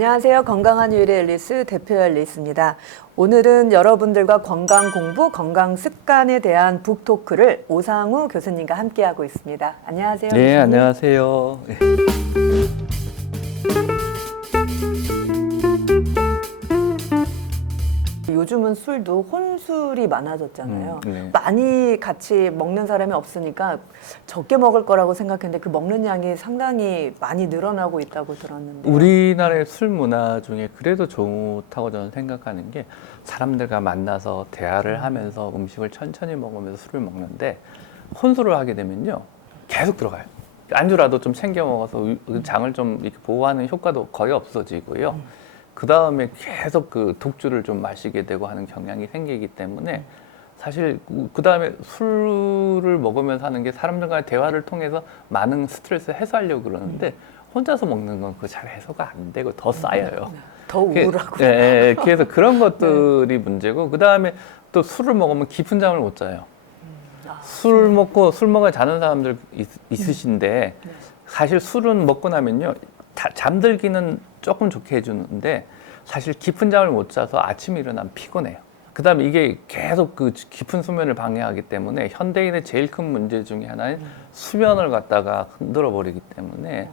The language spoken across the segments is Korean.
안녕하세요. 건강한 유일의 앨리스 대표 앨리스입니다. 오늘은 여러분들과 건강 공부, 건강 습관에 대한 북토크를 오상우 교수님과 함께하고 있습니다. 안녕하세요. 네, 교수님. 안녕하세요. 요즘은 술도 혼술이 많아졌잖아요. 네. 많이 같이 먹는 사람이 없으니까 적게 먹을 거라고 생각했는데 그 먹는 양이 상당히 많이 늘어나고 있다고 들었는데. 우리나라의 술 문화 중에 그래도 좋다고 저는 생각하는 게 사람들과 만나서 대화를 하면서 음식을 천천히 먹으면서 술을 먹는데 혼술을 하게 되면요 계속 들어가요. 안주라도 좀 챙겨 먹어서 장을 좀 이렇게 보호하는 효과도 거의 없어지고요. 그 다음에 계속 그 독주를 좀 마시게 되고 하는 경향이 생기기 때문에 사실 그 다음에 술을 먹으면서 하는 게 사람들과의 대화를 통해서 많은 스트레스를 해소하려고 그러는데 혼자서 먹는 건 그 잘 해소가 안 되고 더 쌓여요. 더 우울하고. 예, 그래서 그런 것들이 문제고 그 다음에 또 술을 먹으면 깊은 잠을 못 자요. 술 먹어야 자는 사람들 있으신데 사실 술은 먹고 나면요 잠들기는 조금 좋게 해주는데 사실 깊은 잠을 못 자서 아침에 일어나면 피곤해요. 그 다음에 이게 계속 그 깊은 수면을 방해하기 때문에 현대인의 제일 큰 문제 중에 하나는 수면을 갖다가 흔들어 버리기 때문에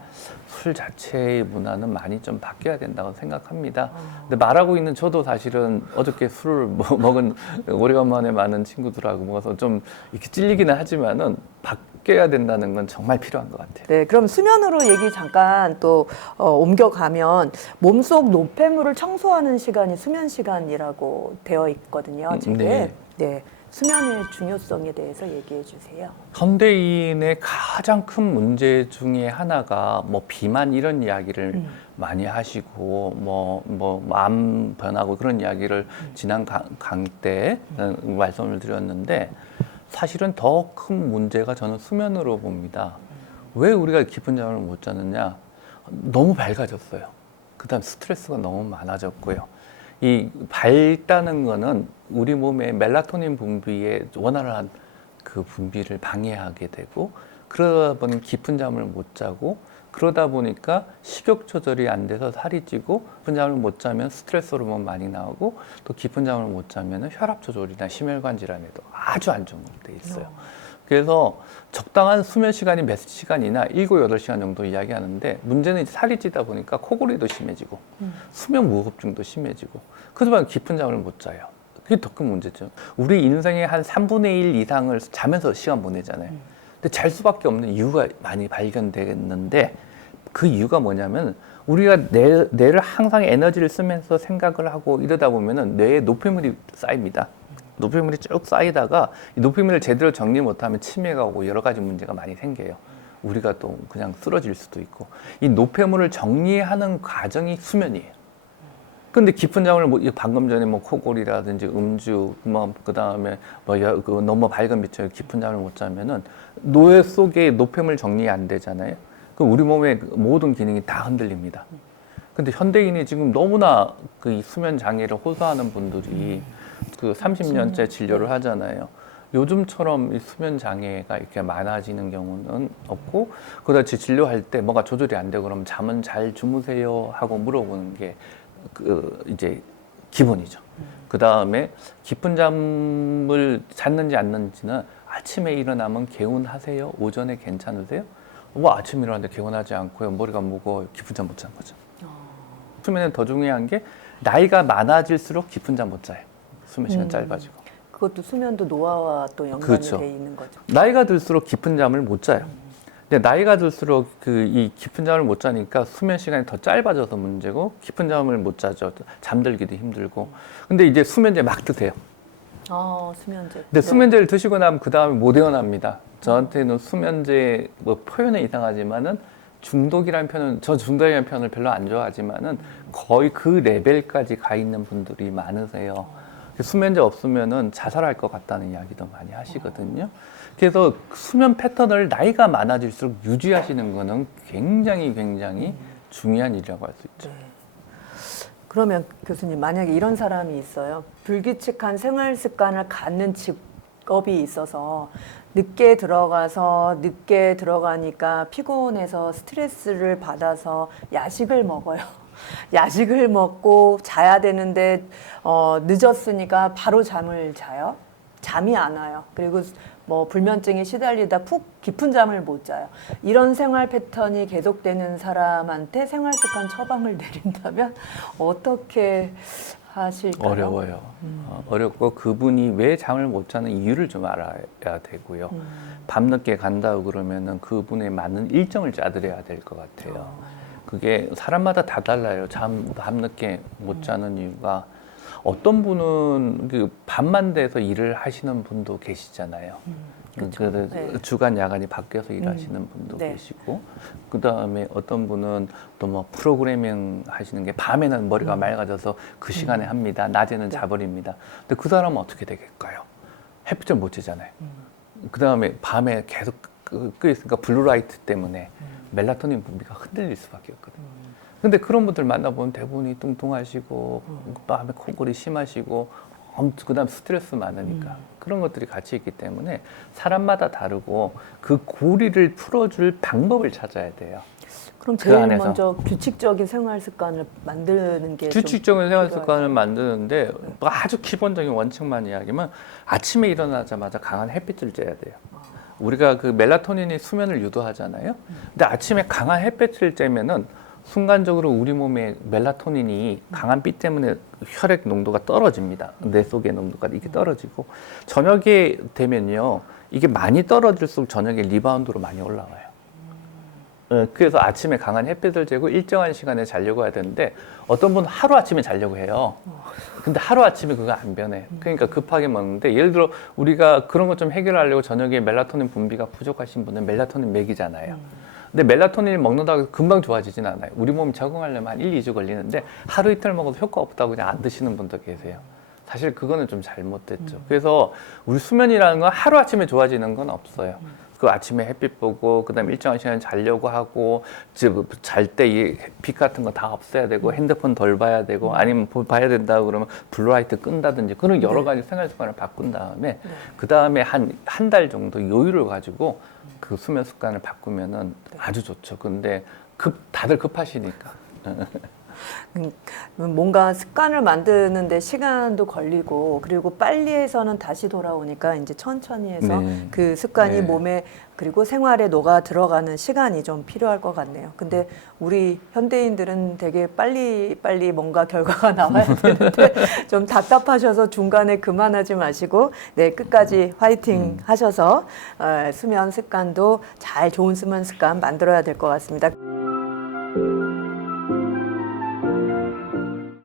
술 자체의 문화는 많이 좀 바뀌어야 된다고 생각합니다. 근데 말하고 있는 저도 사실은 어저께 술을 먹은 오래간만에 많은 친구들하고 먹어서 좀 이렇게 찔리기는 하지만은 바뀌어야 된다는 건 정말 필요한 것 같아요. 네, 그럼 수면으로 얘기 잠깐 또 옮겨가면 몸속 노폐물을 청소하는 시간이 수면 시간이라고 되어 있거든요, 책에. 네. 네, 수면의 중요성에 대해서 얘기해 주세요. 현대인의 가장 큰 문제 중에 하나가 뭐 비만 이런 이야기를 많이 하시고 암 변하고 그런 이야기를 지난 강의 때 말씀을 드렸는데 사실은 더 큰 문제가 저는 수면으로 봅니다. 왜 우리가 깊은 잠을 못 자느냐? 너무 밝아졌어요. 그다음 스트레스가 너무 많아졌고요. 이 밝다는 거는 우리 몸의 멜라토닌 분비에 원활한 그 분비를 방해하게 되고 그러다 보니 깊은 잠을 못 자고 그러다 보니까 식욕 조절이 안 돼서 살이 찌고 깊은 잠을 못 자면 스트레스 호르몬 많이 나오고 또 깊은 잠을 못 자면 혈압 조절이나 심혈관 질환에도 아주 안 좋은 게 있어요. 그래서 적당한 수면 시간이 몇 시간이나 7, 8시간 정도 이야기하는데 문제는 이제 살이 찌다 보니까 코골이도 심해지고 수면 무호흡증도 심해지고 그동안 깊은 잠을 못 자요. 그게 더 큰 문제죠. 우리 인생의 한 3분의 1 이상을 자면서 시간 보내잖아요. 근데 잘 수밖에 없는 이유가 많이 발견되겠는데 그 이유가 뭐냐면 우리가 뇌를 항상 에너지를 쓰면서 생각을 하고 이러다 보면은 뇌에 노폐물이 쌓입니다. 노폐물이 쭉 쌓이다가 이 노폐물을 제대로 정리 못하면 치매가 오고 여러 가지 문제가 많이 생겨요. 우리가 또 그냥 쓰러질 수도 있고 이 노폐물을 정리하는 과정이 수면이에요. 근데 깊은 잠을 방금 전에 뭐 코골이라든지 음주 그다음에 너무 밝은 빛에 깊은 잠을 못 자면은 뇌 속에 노폐물 정리 안 되잖아요. 그럼 우리 몸의 모든 기능이 다 흔들립니다. 근데 현대인이 지금 너무나 그 수면 장애를 호소하는 분들이 그 30년째 진료를 하잖아요. 요즘처럼 이 수면 장애가 이렇게 많아지는 경우는 없고 그다지 진료할 때 뭐가 조절이 안 되고 그러면 잠은 잘 주무세요 하고 물어보는 게 이제 기본이죠. 그 다음에 깊은 잠을 잤는지 안 잤는지는 아침에 일어나면 개운하세요? 오전에 괜찮으세요? 아침에 일어났는데 개운하지 않고요. 머리가 무거워요. 깊은 잠 못 잔 거죠. 수면은 더 중요한 게 나이가 많아질수록 깊은 잠 못 자요. 수면 시간 짧아지고. 그것도 수면도 노화와 또 연관이 그렇죠. 돼 있는 거죠. 나이가 들수록 깊은 잠을 못 자요. 근데 나이가 들수록 이 깊은 잠을 못 자니까 수면 시간이 더 짧아져서 문제고 깊은 잠을 못 자죠. 잠들기도 힘들고. 근데 이제 수면제 막 드세요. 수면제. 근데 수면제를 드시고 나면 그 다음에 못 일어납니다. 저한테는 수면제 표현은 이상하지만은 중독이라는 표현은 저 중독이라는 표현을 별로 안 좋아하지만은 거의 그 레벨까지 가 있는 분들이 많으세요. 수면제 없으면은 자살할 것 같다는 이야기도 많이 하시거든요. 그래서 수면 패턴을 나이가 많아질수록 유지하시는 거는 굉장히 중요한 일이라고 할 수 있죠. 네. 그러면 교수님 만약에 이런 사람이 있어요. 불규칙한 생활 습관을 갖는 직업이 있어서 늦게 들어가니까 피곤해서 스트레스를 받아서 야식을 먹어요. 야식을 먹고 자야 되는데 늦었으니까 바로 잠을 자요. 잠이 안 와요. 그리고 뭐 불면증에 시달리다 푹 깊은 잠을 못 자요. 이런 생활 패턴이 계속되는 사람한테 생활 습관 처방을 내린다면 어떻게 하실까요? 어려워요. 어렵고 그분이 왜 잠을 못 자는 이유를 좀 알아야 되고요. 밤늦게 간다고 그러면은 그분에 맞는 일정을 짜드려야 될 것 같아요. 그게 사람마다 다 달라요. 밤늦게 못 자는 이유가 어떤 분은 그 밤만 돼서 일을 하시는 분도 계시잖아요. 그쵸. 그 네. 주간 야간이 바뀌어서 일하시는 분도 네. 계시고, 그 다음에 어떤 분은 또 뭐 프로그래밍 하시는 게 밤에는 머리가 맑아져서 그 시간에 합니다. 낮에는 자버립니다. 근데 그 사람은 어떻게 되겠까요? 햇빛을 못 쬐잖아요. 그 다음에 밤에 계속 끄 있으니까 블루라이트 때문에 멜라토닌 분비가 흔들릴 수밖에 없거든요. 근데 그런 분들 만나보면 대부분이 뚱뚱하시고 밤에 코골이 심하시고 그다음 스트레스 많으니까 그런 것들이 같이 있기 때문에 사람마다 다르고 그 고리를 풀어줄 방법을 찾아야 돼요. 그럼 그 제일 안에서. 먼저 규칙적인 생활 습관을 만드는 게 규칙적인 생활 습관을 필요할까요? 만드는데 뭐 아주 기본적인 원칙만 이야기하면 아침에 일어나자마자 강한 햇빛을 쬐야 돼요. 우리가 그 멜라토닌이 수면을 유도하잖아요. 근데 아침에 강한 햇빛을 쬐면은 순간적으로 우리 몸에 멜라토닌이 강한 빛 때문에 혈액 농도가 떨어집니다. 뇌 속의 농도가 이렇게 떨어지고 저녁에 되면요. 이게 많이 떨어질수록 저녁에 리바운드로 많이 올라와요. 그래서 아침에 강한 햇빛을 쬐고 일정한 시간에 자려고 해야 되는데 어떤 분은 하루아침에 자려고 해요. 근데 하루아침에 그거 안 변해. 그러니까 급하게 먹는데 예를 들어 우리가 그런 것 좀 해결하려고 저녁에 멜라토닌 분비가 부족하신 분은 멜라토닌 먹이잖아요. 근데 멜라토닌을 먹는다고 해서 금방 좋아지진 않아요. 우리 몸이 적응하려면 한 1, 2주 걸리는데 하루 이틀 먹어도 효과 없다고 그냥 안 드시는 분도 계세요. 사실 그거는 좀 잘못됐죠. 그래서 우리 수면이라는 건 하루아침에 좋아지는 건 없어요. 그 아침에 햇빛 보고 그다음에 일정한 시간에 자려고 하고 잘 때 이 빛 같은 거 다 없애야 되고 핸드폰 덜 봐야 되고 아니면 봐야 된다고 그러면 블루라이트 끈다든지 그런 여러 가지 생활 습관을 바꾼 다음에 그 다음에 한 달 정도 여유를 가지고 그 수면 습관을 바꾸면은 아주 좋죠. 근데 다들 급하시니까. 뭔가 습관을 만드는데 시간도 걸리고 그리고 빨리 해서는 다시 돌아오니까 이제 천천히 해서 네. 그 습관이 네. 몸에 그리고 생활에 녹아 들어가는 시간이 좀 필요할 것 같네요. 근데 우리 현대인들은 되게 빨리 뭔가 결과가 나와야 되는데 좀 답답하셔서 중간에 그만하지 마시고 네, 끝까지 화이팅 하셔서 수면 습관도 잘 좋은 수면 습관 만들어야 될 것 같습니다.